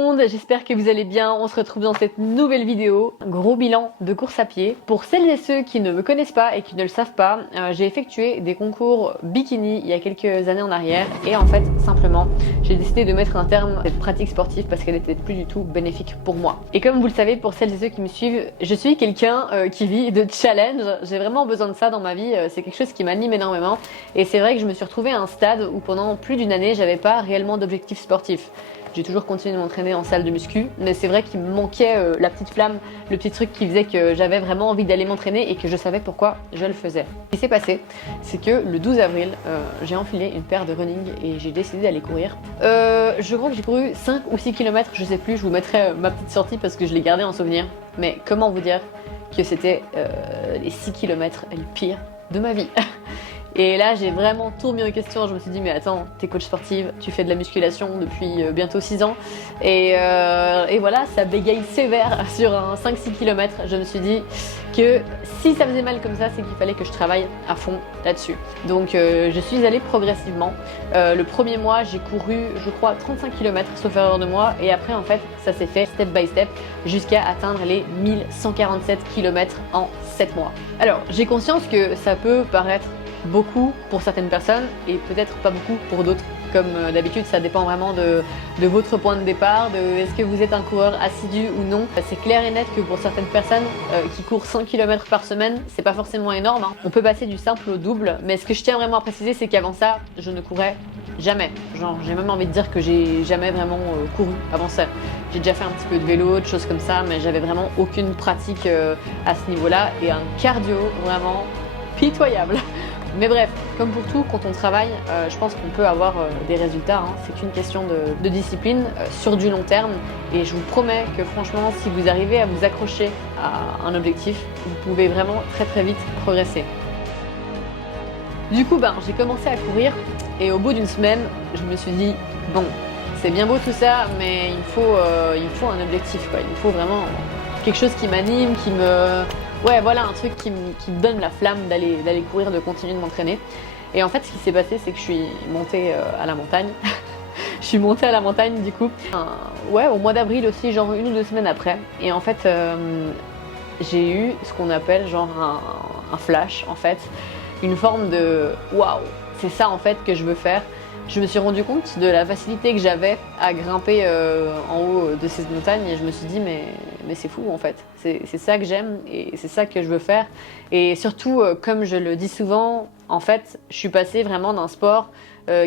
monde, j'espère que vous allez bien. On se retrouve dans cette nouvelle vidéo. Gros bilan de course à pied. Pour celles et ceux qui ne me connaissent pas et qui ne le savent pas, j'ai effectué des concours bikini il y a quelques années en arrière et en fait simplement j'ai décidé de mettre un terme à cette pratique sportive parce qu'elle n'était plus du tout bénéfique pour moi. Et comme vous le savez, pour celles et ceux qui me suivent, je suis quelqu'un qui vit de challenge. J'ai vraiment besoin de ça dans ma vie, c'est quelque chose qui m'anime énormément et c'est vrai que je me suis retrouvée à un stade où pendant plus d'une année j'avais pas réellement d'objectif sportif. J'ai toujours continué de m'entraîner en salle de muscu, mais c'est vrai qu'il me manquait la petite flamme, le petit truc qui faisait que j'avais vraiment envie d'aller m'entraîner et que je savais pourquoi je le faisais. Ce qui s'est passé, c'est que le 12 avril, j'ai enfilé une paire de running et j'ai décidé d'aller courir. Je crois que j'ai couru 5 ou 6 km, je sais plus, je vous mettrai ma petite sortie parce que je l'ai gardée en souvenir. Mais comment vous dire que c'était les 6 km les pires de ma vie. Et là, j'ai vraiment tout remis en question. Je me suis dit, mais attends, t'es coach sportive, tu fais de la musculation depuis bientôt 6 ans. Et voilà, ça bégaye sévère sur un 5-6 km. Je me suis dit que si ça faisait mal comme ça, c'est qu'il fallait que je travaille à fond là-dessus. Donc, je suis allée progressivement. Le premier mois, j'ai couru, je crois, 35 km, sauf erreur de moi. Et après, en fait, ça s'est fait step by step jusqu'à atteindre les 1147 km en 7 mois. Alors, j'ai conscience que ça peut paraître beaucoup pour certaines personnes et peut-être pas beaucoup pour d'autres. Comme d'habitude, ça dépend vraiment de votre point de départ, de est-ce que vous êtes un coureur assidu ou non. C'est clair et net que pour certaines personnes qui courent 100 km par semaine, c'est pas forcément énorme, hein. On peut passer du simple au double, mais ce que je tiens vraiment à préciser, c'est qu'avant ça, je ne courais jamais. Genre, j'ai même envie de dire que j'ai jamais vraiment couru avant ça. J'ai déjà fait un petit peu de vélo, de choses comme ça, mais j'avais vraiment aucune pratique à ce niveau-là et un cardio vraiment pitoyable. Mais bref, comme pour tout, quand on travaille, je pense qu'on peut avoir des résultats, hein. C'est qu'une question de discipline sur du long terme. Et je vous promets que franchement, si vous arrivez à vous accrocher à un objectif, vous pouvez vraiment très très vite progresser. Du coup, j'ai commencé à courir et au bout d'une semaine, je me suis dit, bon, c'est bien beau tout ça, mais il faut un objectif, quoi. Il me faut vraiment quelque chose qui m'anime, qui me... Ouais, voilà, un truc qui me donne la flamme d'aller courir, de continuer de m'entraîner. Et en fait, ce qui s'est passé, c'est que je suis montée à la montagne. Je suis montée à la montagne, du coup, ouais, au mois d'avril aussi, genre 1 ou 2 semaines après. Et en fait, j'ai eu ce qu'on appelle genre un flash, en fait. Une forme de waouh, c'est ça en fait que je veux faire. Je me suis rendu compte de la facilité que j'avais à grimper en haut de ces montagnes et je me suis dit mais c'est fou en fait, c'est ça que j'aime et c'est ça que je veux faire. Et surtout, comme je le dis souvent, en fait, je suis passée vraiment d'un sport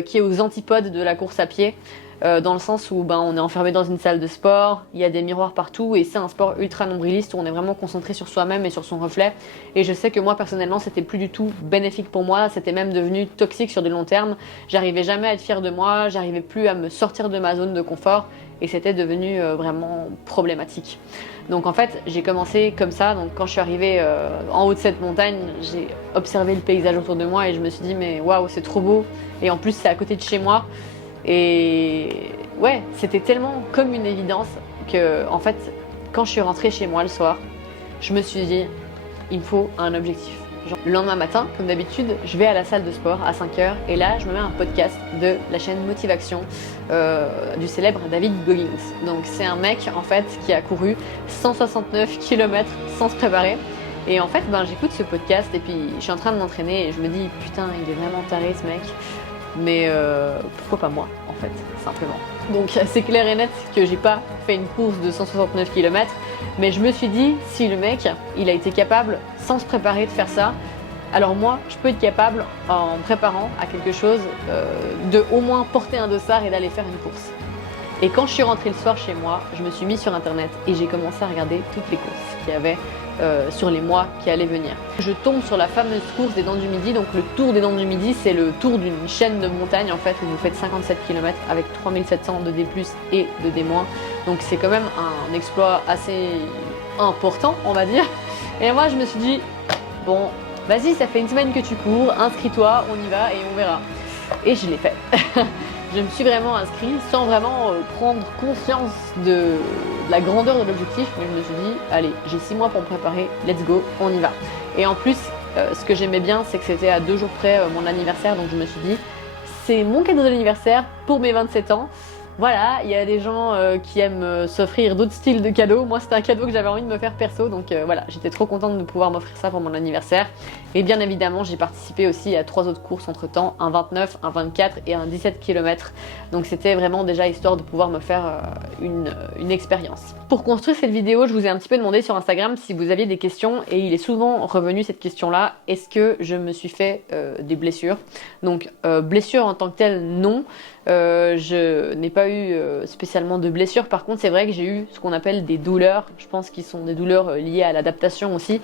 qui est aux antipodes de la course à pied, dans le sens où on est enfermé dans une salle de sport, il y a des miroirs partout et c'est un sport ultra nombriliste où on est vraiment concentré sur soi-même et sur son reflet. Et je sais que moi personnellement c'était plus du tout bénéfique pour moi, c'était même devenu toxique sur du long terme. J'arrivais jamais à être fière de moi, j'arrivais plus à me sortir de ma zone de confort et c'était devenu vraiment problématique. Donc en fait j'ai commencé comme ça, donc quand je suis arrivée en haut de cette montagne, j'ai observé le paysage autour de moi et je me suis dit mais waouh, c'est trop beau et en plus c'est à côté de chez moi. Et ouais, c'était tellement comme une évidence que, en fait, quand je suis rentrée chez moi le soir, je me suis dit, il me faut un objectif. Genre, le lendemain matin, comme d'habitude, je vais à la salle de sport à 5h et là, je me mets un podcast de la chaîne Motivation du célèbre David Goggins. Donc, c'est un mec, en fait, qui a couru 169 km sans se préparer. Et en fait, j'écoute ce podcast et puis je suis en train de m'entraîner et je me dis, putain, il est vraiment taré ce mec. Mais pourquoi pas moi en fait, simplement. Donc c'est clair et net que j'ai pas fait une course de 169 km, mais je me suis dit, si le mec il a été capable sans se préparer de faire ça, alors moi je peux être capable en me préparant à quelque chose de au moins porter un dossard et d'aller faire une course. Et quand je suis rentrée le soir chez moi, je me suis mise sur internet et j'ai commencé à regarder toutes les courses qu'il y avait sur les mois qui allaient venir. Je tombe sur la fameuse course des Dents du Midi. Donc le tour des Dents du Midi, c'est le tour d'une chaîne de montagnes en fait où vous faites 57 km avec 3700 de D+, et de D-. Donc c'est quand même un exploit assez important, on va dire. Et moi je me suis dit, bon, vas-y, ça fait 1 semaine que tu cours, inscris-toi, on y va et on verra. Et je l'ai fait. Je me suis vraiment inscrite sans vraiment prendre conscience de la grandeur de l'objectif, mais je me suis dit, allez, j'ai 6 mois pour me préparer, let's go, on y va. Et en plus, ce que j'aimais bien, c'est que c'était à 2 jours près mon anniversaire, donc je me suis dit, c'est mon cadeau d'anniversaire pour mes 27 ans, voilà, il y a des gens qui aiment s'offrir d'autres styles de cadeaux. Moi, c'était un cadeau que j'avais envie de me faire perso, donc voilà, j'étais trop contente de pouvoir m'offrir ça pour mon anniversaire. Et bien évidemment, j'ai participé aussi à 3 autres courses entre temps, un 29, un 24 et un 17 km. Donc c'était vraiment déjà histoire de pouvoir me faire une expérience. Pour construire cette vidéo, je vous ai un petit peu demandé sur Instagram si vous aviez des questions, et il est souvent revenu cette question-là: est-ce que je me suis fait des blessures? Donc blessures en tant que telles, non. Je n'ai pas eu spécialement de blessures. Par contre, c'est vrai que j'ai eu ce qu'on appelle des douleurs. Je pense qu'ils sont des douleurs liées à l'adaptation aussi.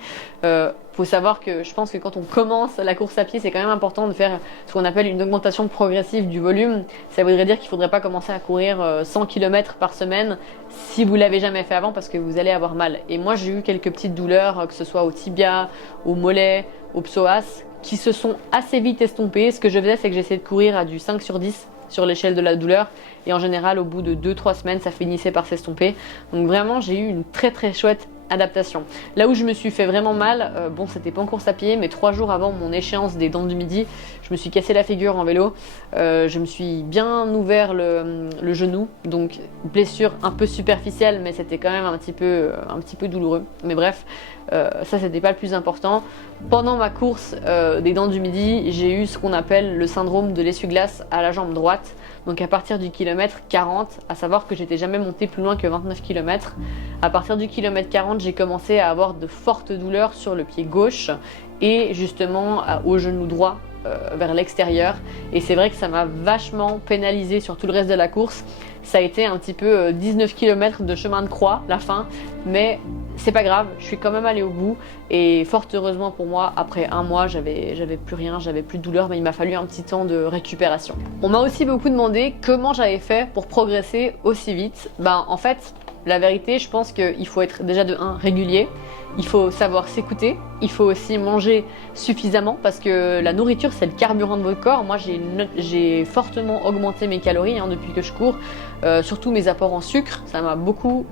Faut savoir que je pense que quand on commence la course à pied, c'est quand même important de faire ce qu'on appelle une augmentation progressive du volume. Ça voudrait dire qu'il ne faudrait pas commencer à courir 100 km par semaine si vous l'avez jamais fait avant, parce que vous allez avoir mal. Et moi, j'ai eu quelques petites douleurs, que ce soit au tibia, au mollet, au psoas, qui se sont assez vite estompées. Ce que je faisais, c'est que j'essayais de courir à du 5 sur 10 sur l'échelle de la douleur, et en général au bout de 2-3 semaines ça finissait par s'estomper. Donc vraiment j'ai eu une très chouette adaptation. Là où je me suis fait vraiment mal, bon c'était pas en course à pied, mais 3 jours avant mon échéance des Dents du Midi, je me suis cassé la figure en vélo, je me suis bien ouvert le genou, donc blessure un peu superficielle, mais c'était quand même un petit peu douloureux. Mais bref, ça c'était pas le plus important. Pendant ma course des Dents du Midi, j'ai eu ce qu'on appelle le syndrome de l'essuie-glace à la jambe droite. Donc à partir du kilomètre 40, à savoir que j'étais jamais montée plus loin que 29 km, à partir du kilomètre 40, j'ai commencé à avoir de fortes douleurs sur le pied gauche et justement au genou droit vers l'extérieur. Et c'est vrai que ça m'a vachement pénalisé sur tout le reste de la course. Ça a été un petit peu 19 km de chemin de croix, la fin, mais c'est pas grave, je suis quand même allée au bout, et fort heureusement pour moi, après un mois, j'avais plus rien, j'avais plus de douleur, mais il m'a fallu un petit temps de récupération. On m'a aussi beaucoup demandé comment j'avais fait pour progresser aussi vite. En fait, la vérité, je pense qu'il faut être déjà de 1 régulier, il faut savoir s'écouter, il faut aussi manger suffisamment, parce que la nourriture c'est le carburant de votre corps. Moi j'ai fortement augmenté mes calories depuis que je cours, surtout mes apports en sucre, ça m'a beaucoup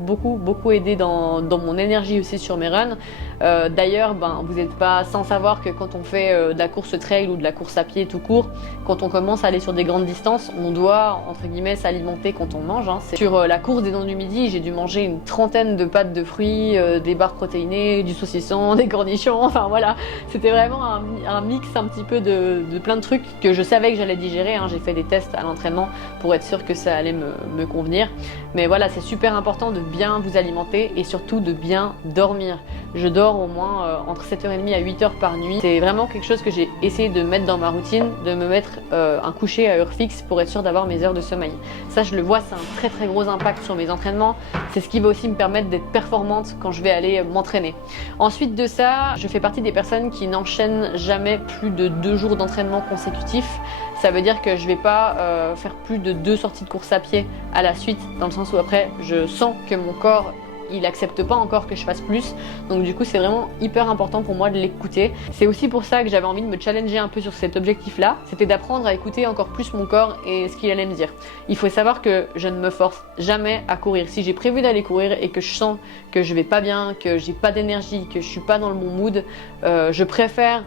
aidé dans mon énergie aussi sur mes runs. D'ailleurs vous n'êtes pas sans savoir que quand on fait de la course trail ou de la course à pied tout court, quand on commence à aller sur des grandes distances, on doit entre guillemets s'alimenter quand on mange. Sur la course des Dents du Midi, j'ai dû manger une 30aine de pâtes de fruits, des barres protéinées, du saucisson, des cornichons, enfin voilà, c'était vraiment un mix un petit peu de plein de trucs que je savais que j'allais digérer. J'ai fait des tests à l'entraînement pour être sûr que ça allait me convenir. Mais voilà, c'est super important de bien vous alimenter et surtout de bien dormir. Je dors au moins entre 7h30 à 8h par nuit. C'est vraiment quelque chose que j'ai essayé de mettre dans ma routine, de me mettre un coucher à heure fixe pour être sûr d'avoir mes heures de sommeil. Ça, je le vois, c'est un très gros impact sur mes entraînements. C'est ce qui va aussi me permettre d'être performante quand je vais aller m'entraîner. Ensuite de ça, je fais partie des personnes qui n'enchaînent jamais plus de 2 jours d'entraînement consécutifs. Ça veut dire que je vais pas faire plus de 2 sorties de course à pied à la suite, dans le sens où après je sens que mon corps il accepte pas encore que je fasse plus, donc du coup c'est vraiment hyper important pour moi de l'écouter. C'est aussi pour ça que j'avais envie de me challenger un peu sur cet objectif là, c'était d'apprendre à écouter encore plus mon corps et ce qu'il allait me dire. Il faut savoir que je ne me force jamais à courir. Si j'ai prévu d'aller courir et que je sens que je vais pas bien, que j'ai pas d'énergie, que je suis pas dans le bon mood, je préfère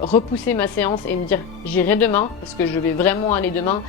repousser ma séance et me dire j'irai demain, parce que je vais vraiment aller demain.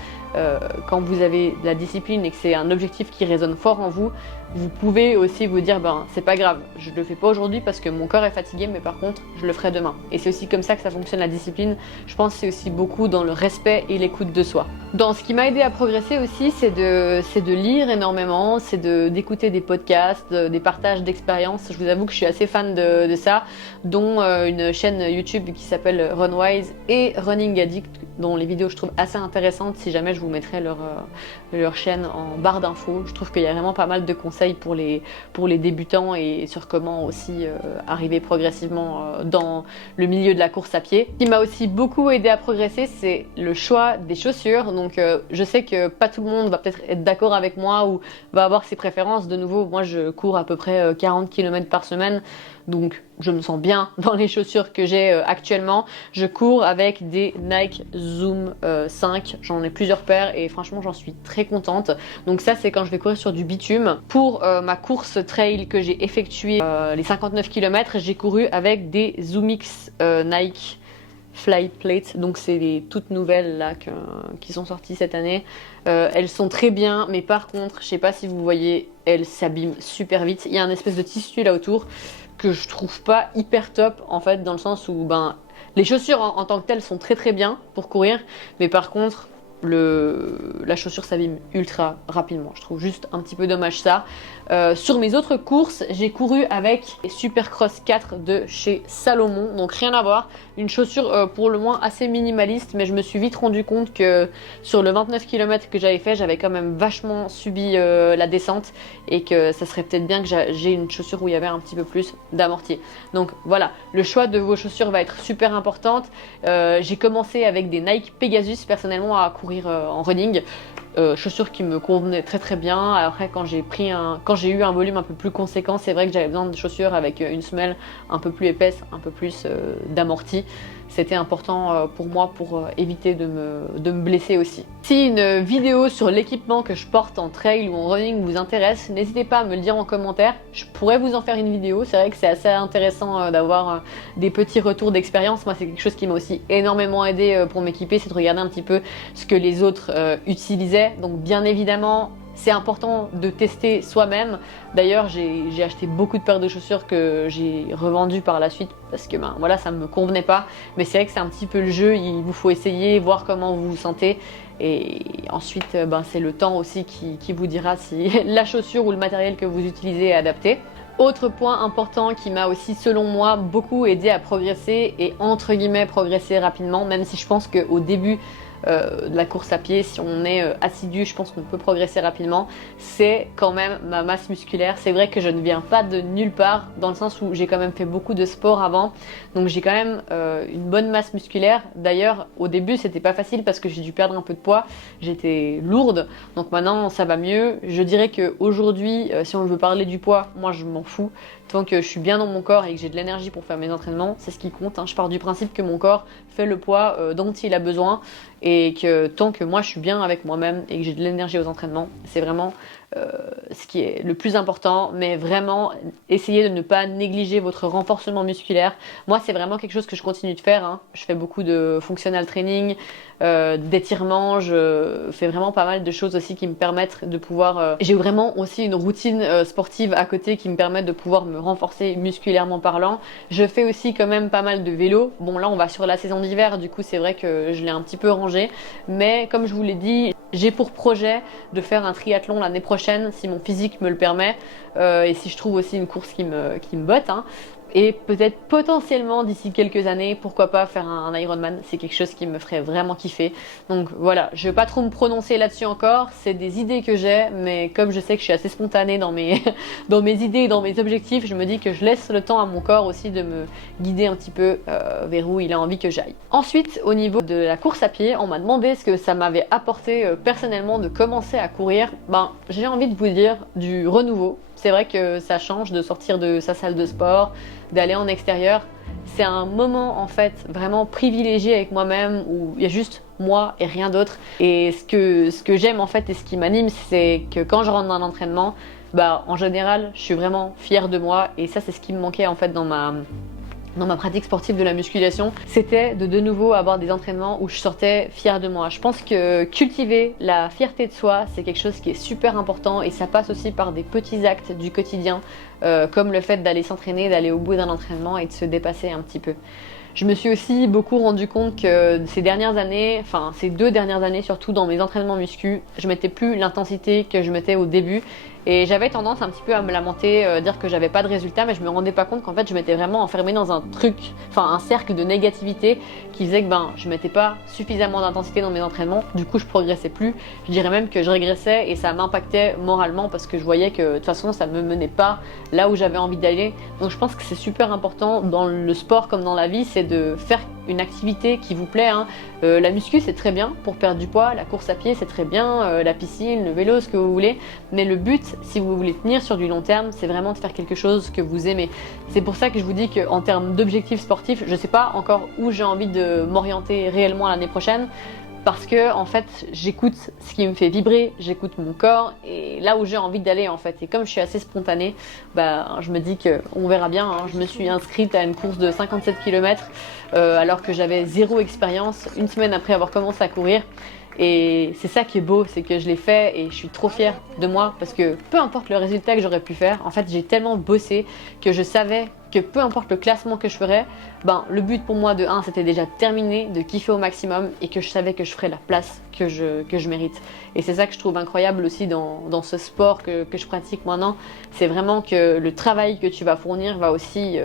Quand vous avez de la discipline et que c'est un objectif qui résonne fort en vous, vous pouvez aussi vous dire c'est pas grave, je le fais pas aujourd'hui parce que mon corps est fatigué, mais par contre je le ferai demain. Et c'est aussi comme ça que ça fonctionne la discipline. Je pense que c'est aussi beaucoup dans le respect et l'écoute de soi. Dans ce qui m'a aidé à progresser aussi, c'est de lire énormément, c'est d'écouter des podcasts, des partages d'expériences. Je vous avoue que je suis assez fan de ça, dont une chaîne YouTube qui s'appelle Runwise et Running Addict, dont les vidéos je trouve assez intéressantes. Si jamais, je vous mettrai leur chaîne en barre d'infos. Je trouve qu'il y a vraiment pas mal de conseils pour les débutants et sur comment aussi arriver progressivement dans le milieu de la course à pied. Ce qui m'a aussi beaucoup aidé à progresser, c'est le choix des chaussures. Donc je sais que pas tout le monde va peut-être être d'accord avec moi ou va avoir ses préférences. De nouveau, moi je cours à peu près 40 km par semaine, donc je me sens bien dans les chaussures que j'ai actuellement. Je cours avec des Nike Zoom 5, j'en ai plusieurs paires et franchement j'en suis très contente. Donc ça c'est quand je vais courir sur du bitume. Pour ma course trail que j'ai effectuée les 59 km, j'ai couru avec des Zoom X Nike Fly Plate, donc c'est les toutes nouvelles là qui sont sorties cette année. Elles sont très bien, mais par contre, je sais pas si vous voyez, elles s'abîment super vite. Il y a un espèce de tissu là autour que je trouve pas hyper top en fait, dans le sens où ben les chaussures en tant que telles sont très très bien pour courir, mais par contre la chaussure s'abîme ultra rapidement. Je trouve juste un petit peu dommage ça. Sur mes autres courses, j'ai couru avec Supercross 4 de chez Salomon, donc rien à voir. Une chaussure pour le moins assez minimaliste, mais je me suis vite rendu compte que sur le 29 km que j'avais fait, j'avais quand même vachement subi la descente et que ça serait peut-être bien que j'ai une chaussure où il y avait un petit peu plus d'amorti. Donc voilà, le choix de vos chaussures va être super importante. J'ai commencé avec des Nike Pegasus personnellement à courir en running. Chaussures qui me convenaient très très bien. Après quand j'ai eu un volume un peu plus conséquent, c'est vrai que j'avais besoin de chaussures avec une semelle un peu plus épaisse, un peu plus d'amorti. C'était important pour moi pour éviter de me blesser aussi. Si une vidéo sur l'équipement que je porte en trail ou en running vous intéresse, n'hésitez pas à me le dire en commentaire. Je pourrais vous en faire une vidéo. C'est vrai que c'est assez intéressant d'avoir des petits retours d'expérience. Moi, c'est quelque chose qui m'a aussi énormément aidé pour m'équiper, c'est de regarder un petit peu ce que les autres utilisaient. Donc bien évidemment, c'est important de tester soi-même. D'ailleurs, j'ai acheté beaucoup de paires de chaussures que j'ai revendues par la suite parce que ben, voilà, ça ne me convenait pas. Mais c'est vrai que c'est un petit peu le jeu, il vous faut essayer, voir comment vous vous sentez. Et ensuite, ben, c'est le temps aussi qui vous dira si la chaussure ou le matériel que vous utilisez est adapté. Autre point important qui m'a aussi, selon moi, beaucoup aidé à progresser et entre guillemets progresser rapidement, même si je pense qu'au début de la course à pied, si on est assidu, je pense qu'on peut progresser rapidement, c'est quand même ma masse musculaire. C'est vrai que je ne viens pas de nulle part, dans le sens où j'ai quand même fait beaucoup de sport avant, donc j'ai quand même une bonne masse musculaire. D'ailleurs, au début, c'était pas facile parce que j'ai dû perdre un peu de poids, j'étais lourde, donc maintenant ça va mieux. Je dirais qu'aujourd'hui, si on veut parler du poids, moi je m'en fous. Tant que je suis bien dans mon corps et que j'ai de l'énergie pour faire mes entraînements, c'est ce qui compte. Je pars du principe que mon corps fait le poids dont il a besoin et que tant que moi je suis bien avec moi-même et que j'ai de l'énergie aux entraînements, c'est vraiment ce qui est le plus important. Mais vraiment, essayez de ne pas négliger votre renforcement musculaire. Moi, c'est vraiment quelque chose que je continue de faire. Je fais beaucoup de functional training, d'étirements, je fais vraiment pas mal de choses aussi qui me permettent de pouvoir... J'ai vraiment aussi une routine sportive à côté qui me permet de pouvoir me renforcer musculairement parlant. Je fais aussi quand même pas mal de vélo. Bon, là on va sur la saison d'hiver, du coup c'est vrai que je l'ai un petit peu rangé, mais comme je vous l'ai dit, j'ai pour projet de faire un triathlon l'année prochaine si mon physique me le permet et si je trouve aussi une course qui me botte. Et peut-être potentiellement d'ici quelques années, pourquoi pas faire un Ironman, c'est quelque chose qui me ferait vraiment kiffer. Donc voilà, je vais pas trop me prononcer là-dessus encore, c'est des idées que j'ai, mais comme je sais que je suis assez spontanée dans mes, dans mes idées et dans mes objectifs, je me dis que je laisse le temps à mon corps aussi de me guider un petit peu vers où il a envie que j'aille. Ensuite, au niveau de la course à pied, on m'a demandé ce que ça m'avait apporté personnellement de commencer à courir. Ben, j'ai envie de vous dire du renouveau. C'est vrai que ça change de sortir de sa salle de sport, d'aller en extérieur. C'est un moment en fait vraiment privilégié avec moi-même où il y a juste moi et rien d'autre. Et ce que j'aime en fait et ce qui m'anime, c'est que quand je rentre dans un entraînement, bah, en général, je suis vraiment fière de moi et ça c'est ce qui me manquait en fait dans ma pratique sportive de la musculation, c'était de nouveau avoir des entraînements où je sortais fière de moi. Je pense que cultiver la fierté de soi, c'est quelque chose qui est super important et ça passe aussi par des petits actes du quotidien, comme le fait d'aller s'entraîner, d'aller au bout d'un entraînement et de se dépasser un petit peu. Je me suis aussi beaucoup rendu compte que ces dernières années, enfin ces 2 dernières années surtout dans mes entraînements muscu, je mettais plus l'intensité que je mettais au début et j'avais tendance un petit peu à me lamenter, dire que j'avais pas de résultats, mais je me rendais pas compte qu'en fait je m'étais vraiment enfermée dans un truc, enfin un cercle de négativité qui faisait que je mettais pas suffisamment d'intensité dans mes entraînements, du coup je progressais plus, je dirais même que je régressais et ça m'impactait moralement parce que je voyais que de toute façon ça me menait pas là où j'avais envie d'aller. Donc je pense que c'est super important dans le sport comme dans la vie, c'est de faire une activité qui vous plaît. La muscu c'est très bien pour perdre du poids, la course à pied c'est très bien, la piscine, le vélo, ce que vous voulez, mais le but si vous voulez tenir sur du long terme, c'est vraiment de faire quelque chose que vous aimez. C'est pour ça que je vous dis qu'en termes d'objectifs sportifs, je sais pas encore où j'ai envie de m'orienter réellement l'année prochaine. parce que en fait j'écoute ce qui me fait vibrer, j'écoute mon corps et là où j'ai envie d'aller en fait. Et comme je suis assez spontanée, bah, je me dis qu'on verra bien, hein. Je me suis inscrite à une course de 57 km alors que j'avais zéro expérience, une semaine après avoir commencé à courir. Et c'est ça qui est beau, c'est que je l'ai fait et je suis trop fière de moi parce que peu importe le résultat que j'aurais pu faire, en fait j'ai tellement bossé que je savais que peu importe le classement que je ferais, ben, le but pour moi de 1 c'était déjà terminé, de kiffer au maximum et que je savais que je ferais la place que je mérite. Et c'est ça que je trouve incroyable aussi dans ce sport que je pratique maintenant, c'est vraiment que le travail que tu vas fournir va aussi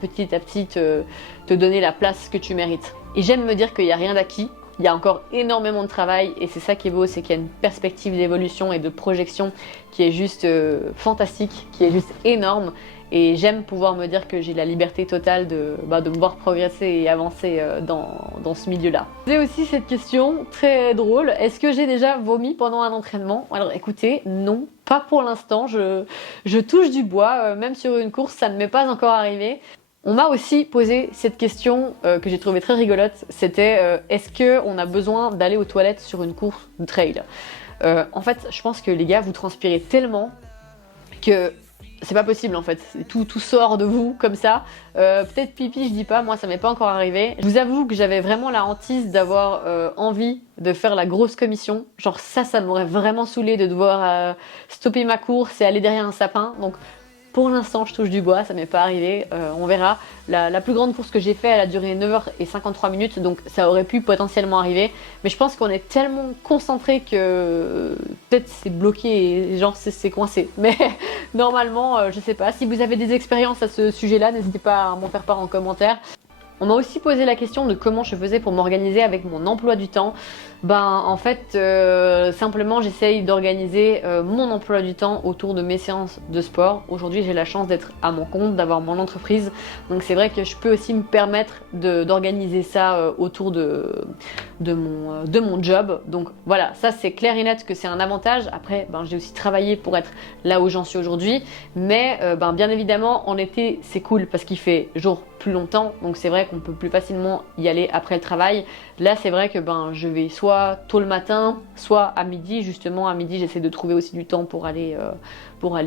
petit à petit te donner la place que tu mérites. Et j'aime me dire qu'il n'y a rien d'acquis. Il y a encore énormément de travail et c'est ça qui est beau, c'est qu'il y a une perspective d'évolution et de projection qui est juste fantastique, qui est juste énorme. Et j'aime pouvoir me dire que j'ai la liberté totale de me voir progresser et avancer dans ce milieu-là. J'ai aussi cette question très drôle, est-ce que j'ai déjà vomi pendant un entraînement? Alors écoutez, non, pas pour l'instant, je touche du bois, même sur une course ça ne m'est pas encore arrivé. On m'a aussi posé cette question que j'ai trouvée très rigolote, c'était est-ce qu'on a besoin d'aller aux toilettes sur une course de trail? En fait, je pense que les gars, vous transpirez tellement que c'est pas possible en fait, tout sort de vous comme ça. Peut-être pipi, je dis pas, moi ça m'est pas encore arrivé. Je vous avoue que j'avais vraiment la hantise d'avoir envie de faire la grosse commission. Genre ça m'aurait vraiment saoulé de devoir stopper ma course et aller derrière un sapin. Donc pour l'instant, je touche du bois, ça m'est pas arrivé, on verra. La plus grande course que j'ai faite, elle a duré 9h53, donc ça aurait pu potentiellement arriver. Mais je pense qu'on est tellement concentré que peut-être c'est bloqué et genre c'est coincé. Mais normalement, je sais pas. Si vous avez des expériences à ce sujet-là, n'hésitez pas à m'en faire part en commentaire. On m'a aussi posé la question de comment je faisais pour m'organiser avec mon emploi du temps. Ben en fait, simplement j'essaye d'organiser mon emploi du temps autour de mes séances de sport. Aujourd'hui j'ai la chance d'être à mon compte, d'avoir mon entreprise. Donc c'est vrai que je peux aussi me permettre d'organiser ça autour de mon job. Donc voilà, ça c'est clair et net que c'est un avantage. Après, ben, j'ai aussi travaillé pour être là où j'en suis aujourd'hui. Mais ben, bien évidemment en été c'est cool parce qu'il fait jour plus longtemps. Donc c'est vrai qu'on peut plus facilement y aller après le travail. Là c'est vrai que ben, je vais soit tôt le matin, soit à midi. Justement à midi j'essaie de trouver aussi du temps pour aller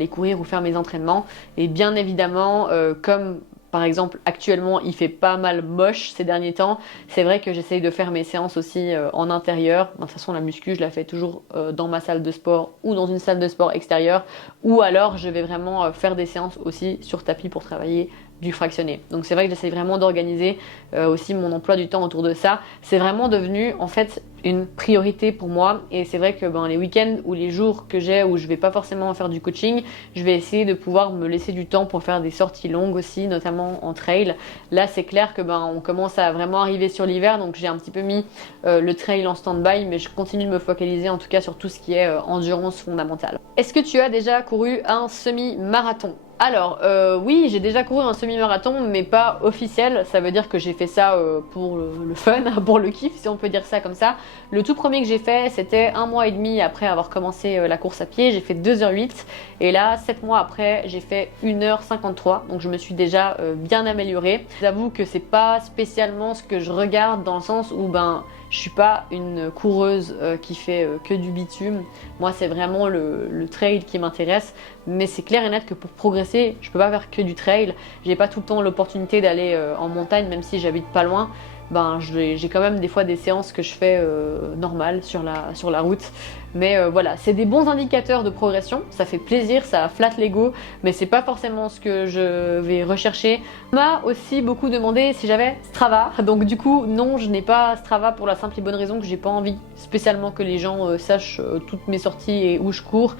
courir ou faire mes entraînements. Et bien évidemment comme par exemple actuellement il fait pas mal moche ces derniers temps, c'est vrai que j'essaye de faire mes séances aussi en intérieur. De toute façon la muscu je la fais toujours dans ma salle de sport ou dans une salle de sport extérieure, ou alors je vais vraiment faire des séances aussi sur tapis pour travailler du fractionné. Donc c'est vrai que j'essaie vraiment d'organiser aussi mon emploi du temps autour de ça. C'est vraiment devenu en fait une priorité pour moi et c'est vrai que ben, les week-ends ou les jours que j'ai où je vais pas forcément faire du coaching, je vais essayer de pouvoir me laisser du temps pour faire des sorties longues aussi, notamment en trail. Là c'est clair que ben, on commence à vraiment arriver sur l'hiver, donc j'ai un petit peu mis le trail en stand-by, mais je continue de me focaliser en tout cas sur tout ce qui est endurance fondamentale. Est-ce que tu as déjà couru un semi-marathon? Alors oui, j'ai déjà couru un semi-marathon mais pas officiel, ça veut dire que j'ai fait ça pour le fun, pour le kiff si on peut dire ça comme ça. Le tout premier que j'ai fait c'était 1 mois et demi après avoir commencé la course à pied, j'ai fait 2h08 et là 7 mois après j'ai fait 1h53, donc je me suis déjà bien améliorée. J'avoue que c'est pas spécialement ce que je regarde dans le sens où ben je suis pas une coureuse qui fait que du bitume. Moi c'est vraiment le trail qui m'intéresse, mais c'est clair et net que pour progresser je peux pas faire que du trail. J'ai pas tout le temps l'opportunité d'aller en montagne même si j'habite pas loin. Ben j'ai quand même des fois des séances que je fais normales sur la route. Mais voilà, c'est des bons indicateurs de progression, ça fait plaisir, ça flatte l'ego, mais c'est pas forcément ce que je vais rechercher. On m'a aussi beaucoup demandé si j'avais Strava, donc du coup non, je n'ai pas Strava pour la simple et bonne raison que j'ai pas envie spécialement que les gens sachent toutes mes sorties et où je cours.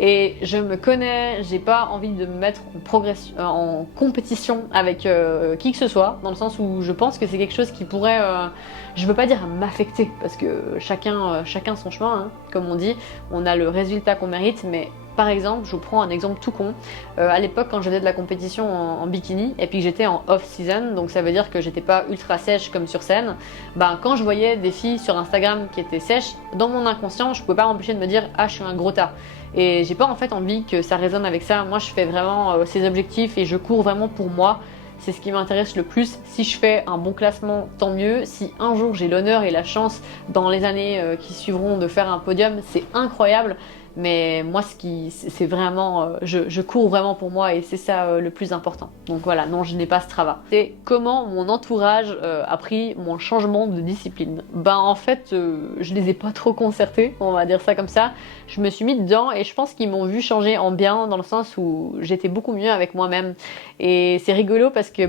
Et je me connais, j'ai pas envie de me mettre en compétition avec qui que ce soit, dans le sens où je pense que c'est quelque chose qui pourrait, je veux pas dire m'affecter, parce que chacun son chemin, hein, comme on dit, on a le résultat qu'on mérite, mais par exemple, je vous prends un exemple tout con, à l'époque quand je faisais de la compétition en bikini, et puis que j'étais en off-season, donc ça veut dire que j'étais pas ultra sèche comme sur scène, ben quand je voyais des filles sur Instagram qui étaient sèches, dans mon inconscient, je pouvais pas m'empêcher de me dire « Ah, je suis un gros tas ». Et j'ai pas en fait envie que ça résonne avec ça. Moi je fais vraiment ces objectifs et je cours vraiment pour moi. c'est ce qui m'intéresse le plus. Si je fais un bon classement, tant mieux. Si un jour j'ai l'honneur et la chance dans les années qui suivront de faire un podium, c'est incroyable. Mais moi, c'est vraiment, je cours vraiment pour moi et c'est ça le plus important. Donc voilà, non, je n'ai pas Strava. C'est comment mon entourage a pris mon changement de discipline. Ben en fait, je les ai pas trop concertés, on va dire ça comme ça. Je me suis mis dedans et je pense qu'ils m'ont vu changer en bien dans le sens où j'étais beaucoup mieux avec moi-même. Et c'est rigolo parce que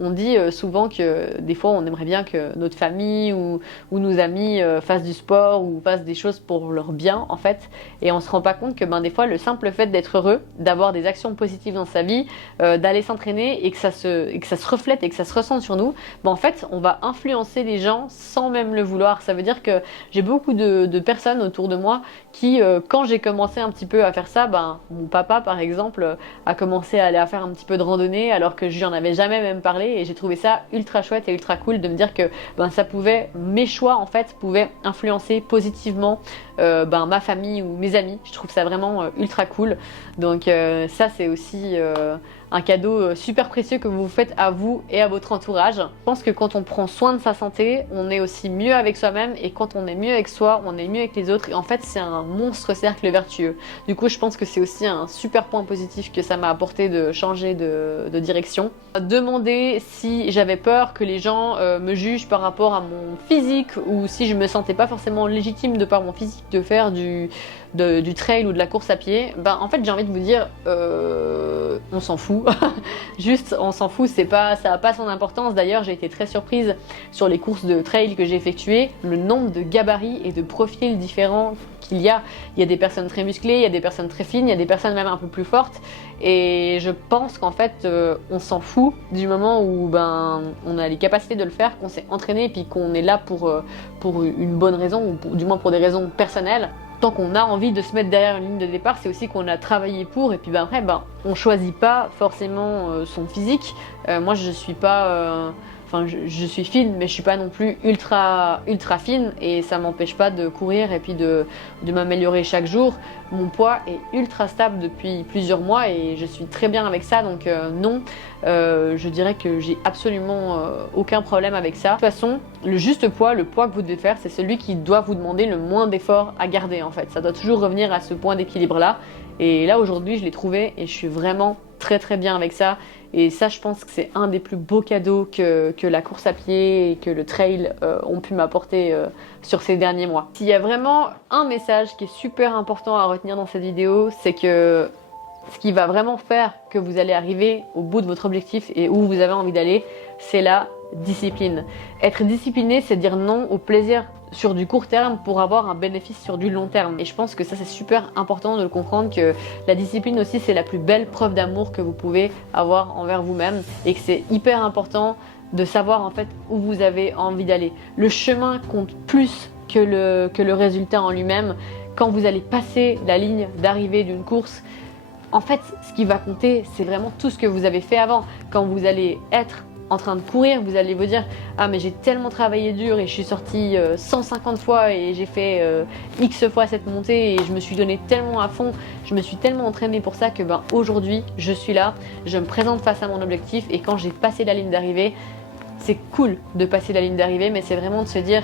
on dit souvent que des fois on aimerait bien que notre famille ou nos amis fassent du sport ou fassent des choses pour leur bien en fait, et on se rend pas compte que des fois le simple fait d'être heureux, d'avoir des actions positives dans sa vie, d'aller s'entraîner et que ça se reflète et que ça se ressent sur nous, en fait on va influencer les gens sans même le vouloir. Ça veut dire que j'ai beaucoup de personnes autour de moi qui quand j'ai commencé un petit peu à faire ça, mon papa par exemple a commencé à aller faire un petit peu de randonnée alors que je lui en avais jamais même parlé. Et j'ai trouvé ça ultra chouette et ultra cool de me dire que ça pouvait, mes choix en fait pouvaient influencer positivement ma famille ou mes amis. Je trouve ça vraiment ultra cool. Donc ça c'est aussi un cadeau super précieux que vous vous faites à vous et à votre entourage. Je pense que quand on prend soin de sa santé, on est aussi mieux avec soi-même, et quand on est mieux avec soi, on est mieux avec les autres, et en fait c'est un monstre cercle vertueux. Du coup je pense que c'est aussi un super point positif que ça m'a apporté de changer de direction. Demander si j'avais peur que les gens me jugent par rapport à mon physique, ou si je me sentais pas forcément légitime de par mon physique de faire du trail ou de la course à pied. En fait j'ai envie de vous dire on s'en fout. Juste on s'en fout, ça n'a pas son importance. D'ailleurs j'ai été très surprise sur les courses de trail que j'ai effectuées, le nombre de gabarits et de profils différents qu'il y a. Il y a des personnes très musclées, il y a des personnes très fines, il y a des personnes même un peu plus fortes, et je pense qu'en fait on s'en fout du moment où on a les capacités de le faire, qu'on s'est entraîné et puis qu'on est là pour une bonne raison, ou du moins pour des raisons personnelles. Tant qu'on a envie de se mettre derrière une ligne de départ, c'est aussi qu'on a travaillé pour, et puis après on choisit pas forcément son physique. Moi je suis pas je suis fine, mais je suis pas non plus ultra fine, et ça m'empêche pas de courir et puis de m'améliorer chaque jour. Mon poids est ultra stable depuis plusieurs mois et je suis très bien avec ça, donc non, je dirais que j'ai absolument aucun problème avec ça. De toute façon, le juste poids, le poids que vous devez faire, c'est celui qui doit vous demander le moins d'efforts à garder en fait. Ça doit toujours revenir à ce point d'équilibre là, et là aujourd'hui je l'ai trouvé et je suis vraiment très bien avec ça. Et ça, je pense que c'est un des plus beaux cadeaux que la course à pied et que le trail ont pu m'apporter sur ces derniers mois. S'il y a vraiment un message qui est super important à retenir dans cette vidéo, c'est que ce qui va vraiment faire que vous allez arriver au bout de votre objectif et où vous avez envie d'aller, c'est la discipline. Être discipliné, c'est dire non au plaisir sur du court terme pour avoir un bénéfice sur du long terme. Et je pense que ça c'est super important de le comprendre, que la discipline aussi c'est la plus belle preuve d'amour que vous pouvez avoir envers vous-même, et que c'est hyper important de savoir en fait où vous avez envie d'aller. Le chemin compte plus que le résultat en lui-même. Quand vous allez passer la ligne d'arrivée d'une course, en fait ce qui va compter c'est vraiment tout ce que vous avez fait avant. Quand vous allez être en train de courir, vous allez vous dire ah mais j'ai tellement travaillé dur et je suis sortie 150 fois et j'ai fait X fois cette montée et je me suis donné tellement à fond, je me suis tellement entraînée pour ça que aujourd'hui je suis là, je me présente face à mon objectif, et quand j'ai passé la ligne d'arrivée, c'est cool de passer la ligne d'arrivée, mais c'est vraiment de se dire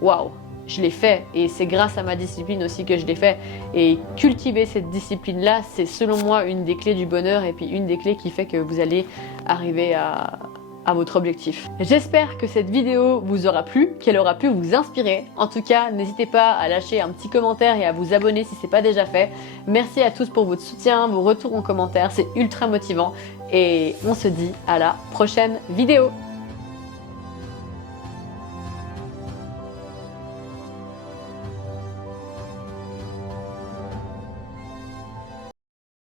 waouh, je l'ai fait, et c'est grâce à ma discipline aussi que je l'ai fait. Et cultiver cette discipline là, c'est selon moi une des clés du bonheur, et puis une des clés qui fait que vous allez arriver à votre objectif. J'espère que cette vidéo vous aura plu, qu'elle aura pu vous inspirer. En tout cas, n'hésitez pas à lâcher un petit commentaire et à vous abonner si ce n'est pas déjà fait. Merci à tous pour votre soutien, vos retours en commentaire, c'est ultra motivant. Et on se dit à la prochaine vidéo.